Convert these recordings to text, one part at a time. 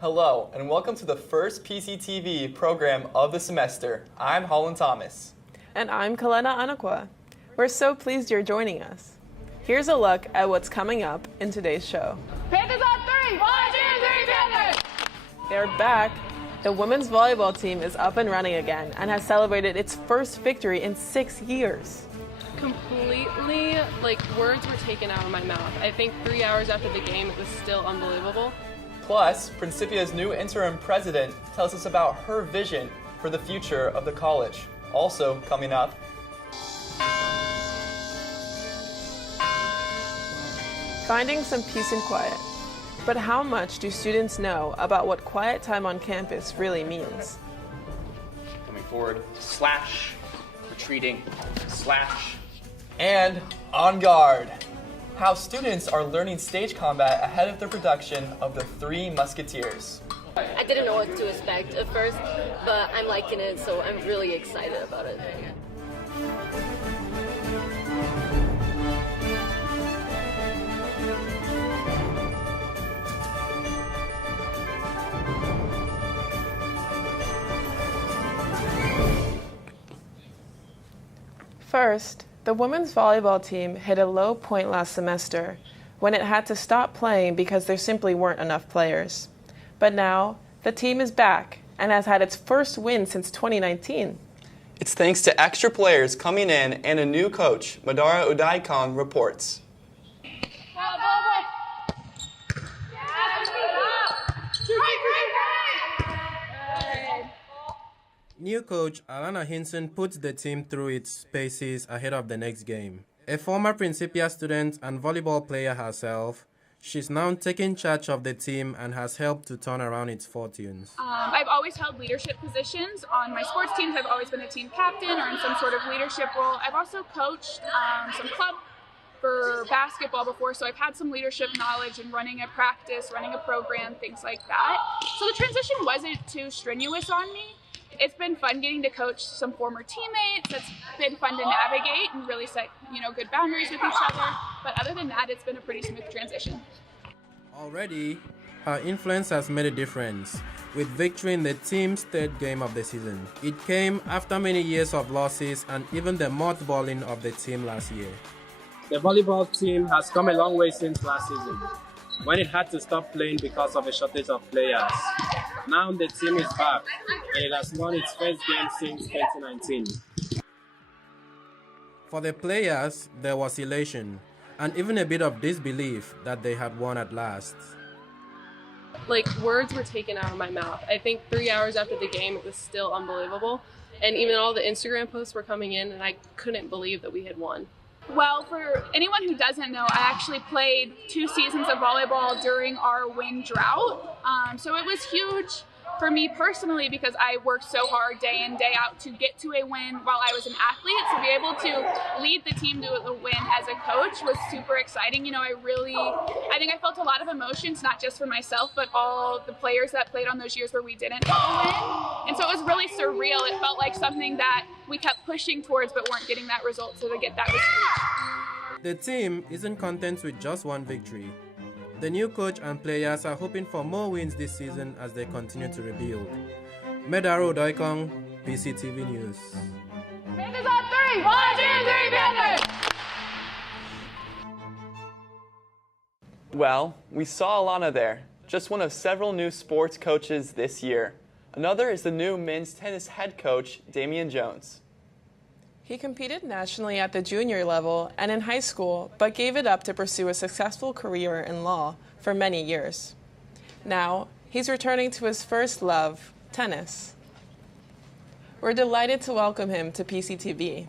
Hello, and welcome to the first PCTV program of the semester. I'm Holland Thomas. And I'm Kalena Anakwa. We're so pleased you're joining us. Here's a look at what's coming up in today's show. Panthers on three! 1, 2, 3, Panthers! They're back. The women's volleyball team is up and running again and has celebrated its first victory in 6 years. Completely, words were taken out of my mouth. I think 3 hours after the game, it was still unbelievable. Plus, Principia's new interim president tells us about her vision for the future of the college. Also coming up, Finding some peace and quiet. But how much do students know about what quiet time on campus really means? Coming forward, slash, retreating, slash. and On Guard. How students are learning stage combat ahead of the production of The Three Musketeers. I didn't know what to expect at first, but I'm liking it, so I'm really excited about it. First, the women's volleyball team hit a low point last semester when it had to stop playing because there simply weren't enough players. But now, the team is back and has had its first win since 2019. It's thanks to extra players coming in and a new coach, Madara Udaikon reports. New coach Alana Hinson puts the team through its paces ahead of the next game. A former Principia student and volleyball player herself, she's now taken charge of the team and has helped to turn around its fortunes. I've always held leadership positions. On my sports teams, I've always been a team captain or in some sort of leadership role. I've also coached some club for basketball before, so I've had some leadership knowledge in running a practice, running a program, things like that. So the transition wasn't too strenuous on me. It's been fun getting to coach some former teammates. It's been fun to navigate and really set, good boundaries with each other. But other than that, it's been a pretty smooth transition. Already, her influence has made a difference, with victory in the team's third game of the season. It came after many years of losses and even the mothballing of the team last year. The volleyball team has come a long way since last season, when it had to stop playing because of a shortage of players. Now the team is back, and it has won its first game since 2019. For the players, there was elation, and even a bit of disbelief that they had won at last. Words were taken out of my mouth. I think 3 hours after the game, it was still unbelievable. And even all the Instagram posts were coming in, and I couldn't believe that we had won. Well, for anyone who doesn't know, I actually played 2 seasons of volleyball during our win drought. So it was huge for me personally because I worked so hard day in, day out to get to a win while I was an athlete. So to be able to lead the team to a win as a coach was super exciting. I think I felt a lot of emotions, not just for myself, but all the players that played on those years where we didn't have a win. And so it was really surreal. It felt like something that we kept pushing towards but weren't getting that result. So to get that was huge. The team isn't content with just one victory. The new coach and players are hoping for more wins this season as they continue to rebuild. Medaro Doikong, PCTV News. Panthers on three! 1, 2, 3, Panthers! Well, we saw Alana there, just one of several new sports coaches this year. Another is the new men's tennis head coach, Damian Jones. He competed nationally at the junior level and in high school, but gave it up to pursue a successful career in law for many years. Now, he's returning to his first love, tennis. We're delighted to welcome him to PCTV.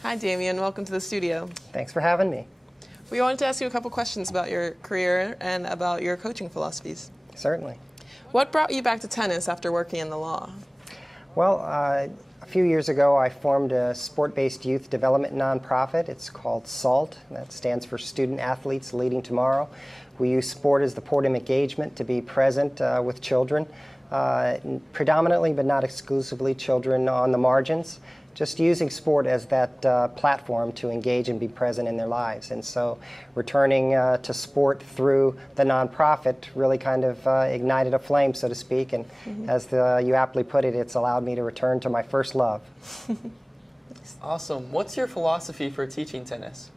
Hi, Damian. Welcome to the studio. Thanks for having me. We wanted to ask you a couple questions about your career and about your coaching philosophies. Certainly. What brought you back to tennis after working in the law? Well, a few years ago, I formed a sport-based youth development nonprofit. It's called SALT. That stands for Student Athletes Leading Tomorrow. We use sport as the port of engagement to be present with children, predominantly but not exclusively children on the margins, just using sport as that platform to engage and be present in their lives. And so returning to sport through the nonprofit really kind of ignited a flame, so to speak. And as you aptly put it, it's allowed me to return to my first love. Awesome. What's your philosophy for teaching tennis?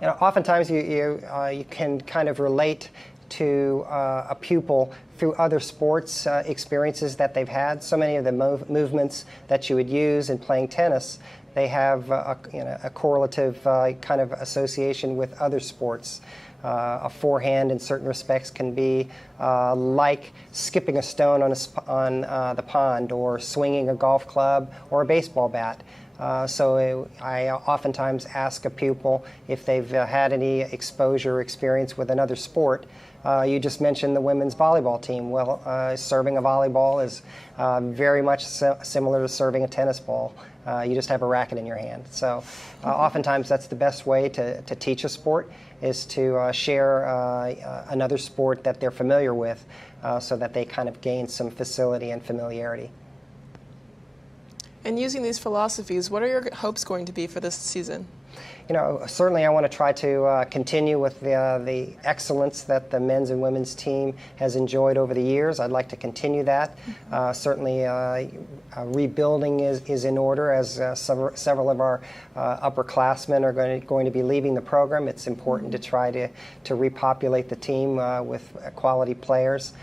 You know, oftentimes you can kind of relate to a pupil through other sports experiences that they've had. So many of the movements that you would use in playing tennis, they have a correlative kind of association with other sports. A forehand in certain respects can be like skipping a stone on the pond, or swinging a golf club or a baseball bat. So I oftentimes ask a pupil if they've had any exposure or experience with another sport. You just mentioned the women's volleyball team. Well, serving a volleyball is very much similar to serving a tennis ball. You just have a racket in your hand. So oftentimes that's the best way to teach a sport, is to share another sport that they're familiar with, so that they kind of gain some facility and familiarity. And using these philosophies, what are your hopes going to be for this season? You know, certainly I want to try to continue with the excellence that the men's and women's team has enjoyed over the years. I'd like to continue that. Certainly rebuilding is in order, as several of our upperclassmen are going to be leaving the program. It's important to try to repopulate the team with quality players.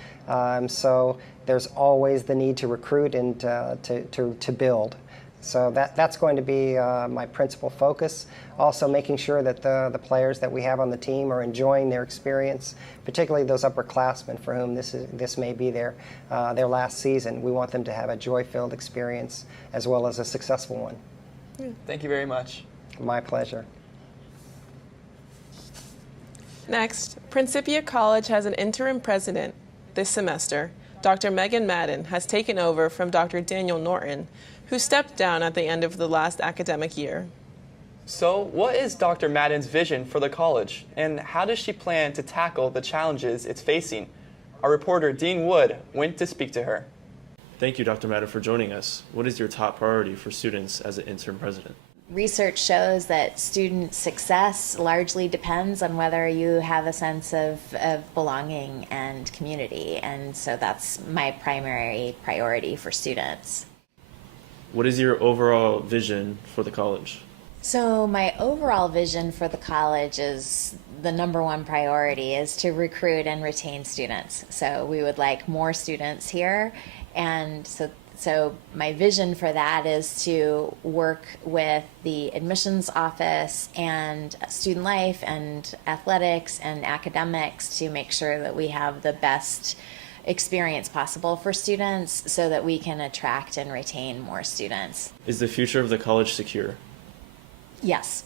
So there's always the need to recruit and to build. So that's going to be my principal focus. Also making sure that the players that we have on the team are enjoying their experience, particularly those upperclassmen for whom this may be their last season. We want them to have a joy-filled experience as well as a successful one. Thank you very much. My pleasure. Next, Principia College has an interim president this semester. Dr. Megan Madden has taken over from Dr. Daniel Norton, who stepped down at the end of the last academic year. So, what is Dr. Madden's vision for the college, and how does she plan to tackle the challenges it's facing? Our reporter Dean Wood went to speak to her. Thank you, Dr. Madden, for joining us. What is your top priority for students as an interim president? Research shows that student success largely depends on whether you have a sense of belonging and community, and so that's my primary priority for students. What is your overall vision for the college? So my overall vision for the college is the number one priority is to recruit and retain students. So we would like more students here, and so my vision for that is to work with the admissions office and student life and athletics and academics to make sure that we have the best experience possible for students so that we can attract and retain more students. Is the future of the college secure? Yes.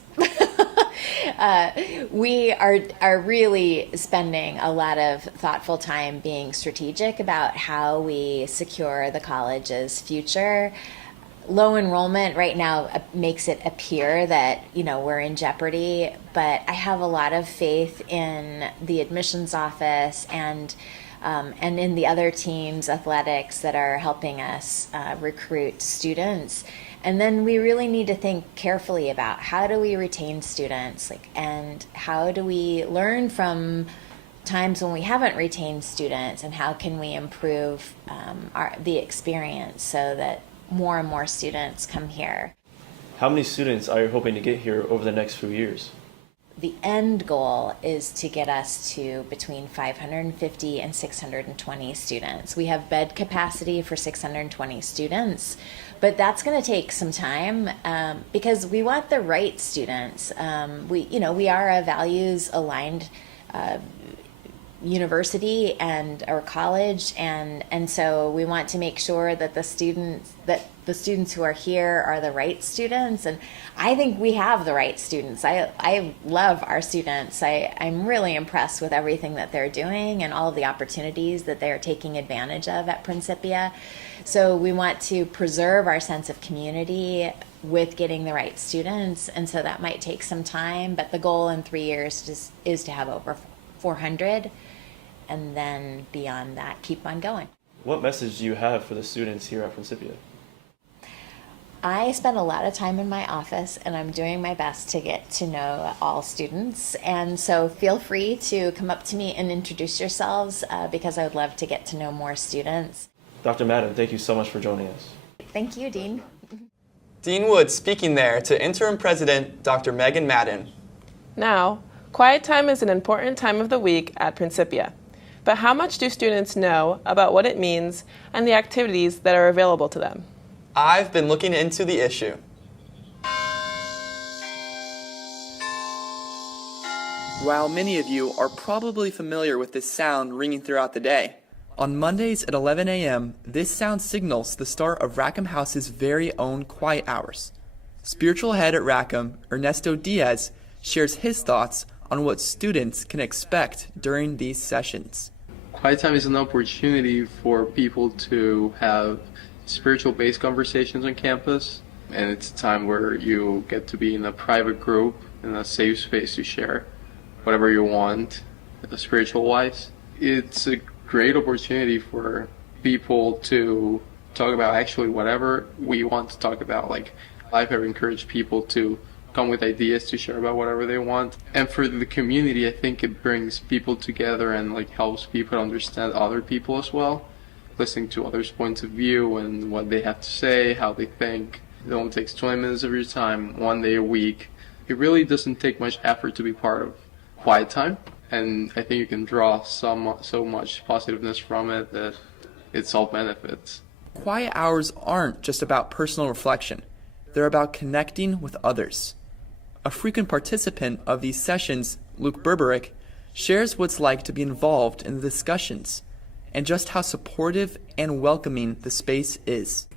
We are really spending a lot of thoughtful time being strategic about how we secure the college's future. Low enrollment right now makes it appear that, we're in jeopardy, but I have a lot of faith in the admissions office and in the other teams, athletics, that are helping us recruit students. And then we really need to think carefully about how do we retain students, and how do we learn from times when we haven't retained students, and how can we improve the experience so that more and more students come here. How many students are you hoping to get here over the next few years? The end goal is to get us to between 550 and 620 students. We have bed capacity for 620 students, but that's going to take some time because we want the right students. We are a values-aligned university and or college, and so we want to make sure that the students who are here are the right students, and I think we have the right students. I love our students. I'm really impressed with everything that they're doing and all of the opportunities that they're taking advantage of at Principia. So we want to preserve our sense of community with getting the right students, and so that might take some time, but the goal in 3 years is to have over 400, and then beyond that, keep on going. What message do you have for the students here at Principia? I spend a lot of time in my office, and I'm doing my best to get to know all students. And so feel free to come up to me and introduce yourselves because I would love to get to know more students. Dr. Madden, thank you so much for joining us. Thank you, Dean. Dean Wood speaking there to Interim President Dr. Megan Madden. Now, quiet time is an important time of the week at Principia. But how much do students know about what it means and the activities that are available to them? I've been looking into the issue. While many of you are probably familiar with this sound ringing throughout the day, on Mondays at 11 a.m., this sound signals the start of Rackham House's very own quiet hours. Spiritual head at Rackham, Ernesto Diaz, shares his thoughts on what students can expect during these sessions. Quiet time is an opportunity for people to have spiritual-based conversations on campus, and it's a time where you get to be in a private group, in a safe space to share whatever you want, spiritual-wise. It's a great opportunity for people to talk about actually whatever we want to talk about. Like, I've encouraged people to come with ideas to share about whatever they want. And for the community, I think it brings people together and helps people understand other people as well. Listening to others' points of view and what they have to say, how they think. It only takes 20 minutes of your time, 1 day a week. It really doesn't take much effort to be part of quiet time. And I think you can draw so much positiveness from it that it's all benefits. Quiet hours aren't just about personal reflection. They're about connecting with others. A frequent participant of these sessions, Luke Berberick, shares what it's like to be involved in the discussions and just how supportive and welcoming the space is.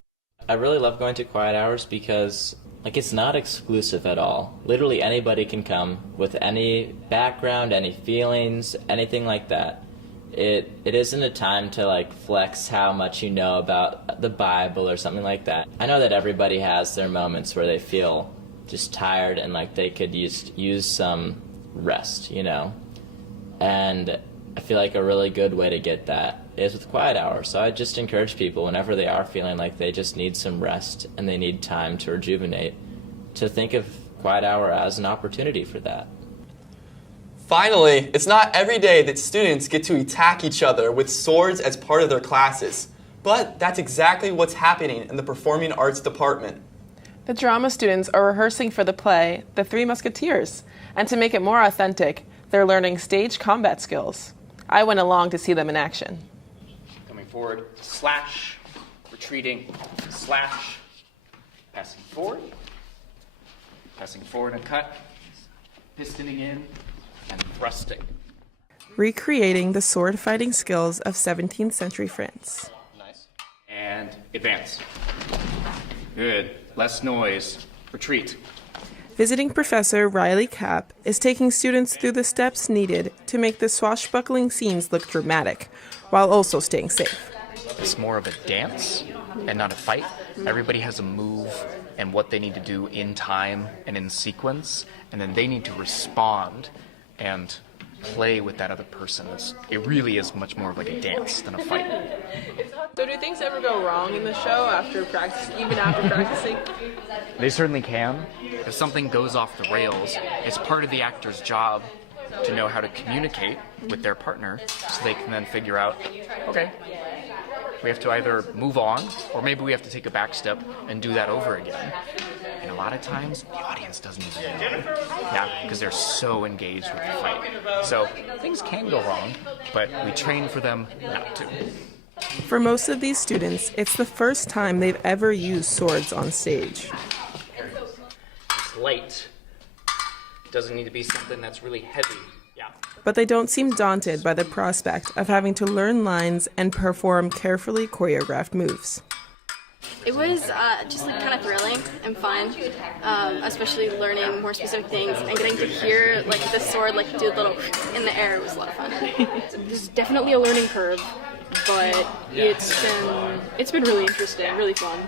I really love going to quiet hours because it's not exclusive at all. Literally anybody can come with any background, any feelings, anything like that. It isn't a time to flex how much you know about the Bible or something like that. I know that everybody has their moments where they feel just tired and they could use some rest, And I feel like a really good way to get that is with quiet hours. So I just encourage people whenever they are feeling like they just need some rest and they need time to rejuvenate, to think of quiet hour as an opportunity for that. Finally, it's not every day that students get to attack each other with swords as part of their classes. But that's exactly what's happening in the Performing Arts department. The drama students are rehearsing for the play, The Three Musketeers, and to make it more authentic, they're learning stage combat skills. I went along to see them in action. Coming forward, slash, retreating, slash, passing forward and cut, pistoning in, and thrusting. Recreating the sword fighting skills of 17th century France. Nice. And advance. Good. Less noise. Retreat. Visiting Professor Riley Kapp is taking students through the steps needed to make the swashbuckling scenes look dramatic, while also staying safe. It's more of a dance and not a fight. Everybody has a move and what they need to do in time and in sequence, and then they need to respond and play with that other person. It really is much more of a dance than a fight. So do things ever go wrong in the show after practice, even after practicing? They certainly can. If something goes off the rails, it's part of the actor's job to know how to communicate with their partner so they can then figure out, okay, we have to either move on or maybe we have to take a back step and do that over again. And a lot of times, the audience doesn't even know. Yeah, because they're so engaged with the fight. So things can go wrong, but we train for them not to. For most of these students, it's the first time they've ever used swords on stage. It's light. It doesn't need to be something that's really heavy. Yeah. But they don't seem daunted by the prospect of having to learn lines and perform carefully choreographed moves. It was just kind of thrilling and fun, especially learning more specific things and getting to hear the sword do a little in the air. It was a lot of fun. There's definitely a learning curve, but it's been really interesting, really fun.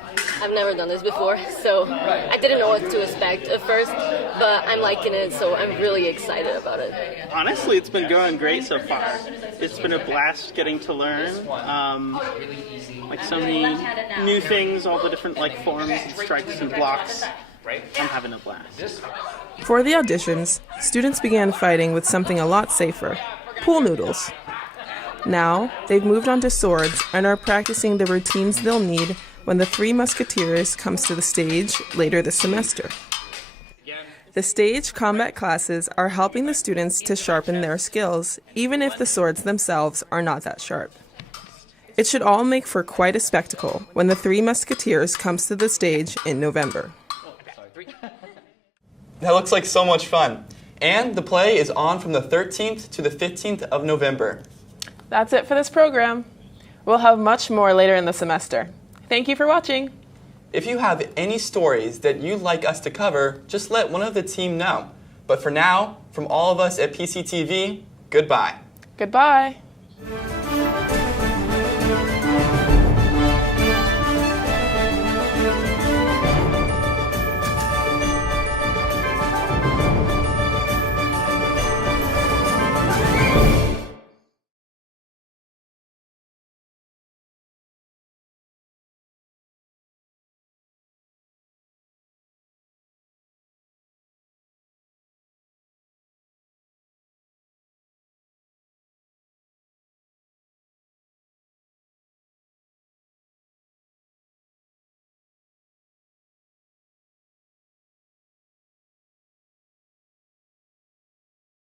I've never done this before, so I didn't know what to expect at first, but I'm liking it, so I'm really excited about it. Honestly, it's been going great so far. It's been a blast getting to learn, like so many new things, all the different like forms and strikes and blocks. I'm having a blast. For the auditions, students began fighting with something a lot safer, pool noodles. Now, they've moved on to swords and are practicing the routines they'll need when the Three Musketeers comes to the stage later this semester. The stage combat classes are helping the students to sharpen their skills, even if the swords themselves are not that sharp. It should all make for quite a spectacle when the Three Musketeers comes to the stage in November. That looks like so much fun. And the play is on from the 13th to the 15th of November. That's it for this program. We'll have much more later in the semester. Thank you for watching. If you have any stories that you'd like us to cover, just let one of the team know. But for now, from all of us at PCTV, goodbye. Goodbye.